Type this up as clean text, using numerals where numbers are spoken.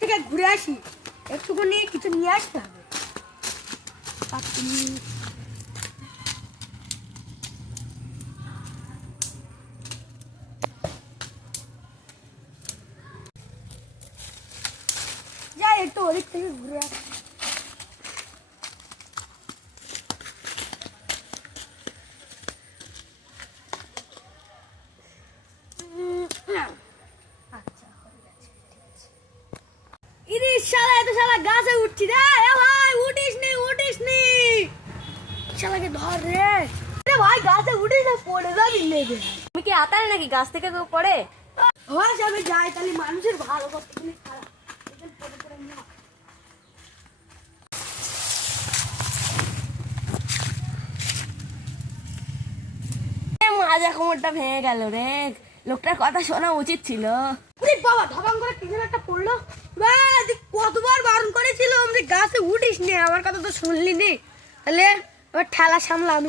থেকে ঘুরে আসি, একটুখানি কিছু নিয়ে আসতে হবে। যাই একটু ওদিক থেকে ঘুরে আসি। গাছে উঠছি রে, ভাই উঠিস নি শালাকে ধর রে। ভাই গাছে উঠিস না, পড়ে যাবি লেগে। তুমি কি আতারে নাকি গাছ থেকে কেউ পড়ে? হয় আমি যাই, তাহলে মানুষের ভালো করতে গেলে খারাপ। মাজা কোমরটা ভেঙে গেল রে, লোকটার কথা শোনা উচিত ছিল। বাবা ধবাং করে কিছু একটা পড়লো। কতবার বারণ করেছিল গাছে উঠিস নি, আমার কথা তো শুনলি নি। তাহলে ঠেলা সামলা।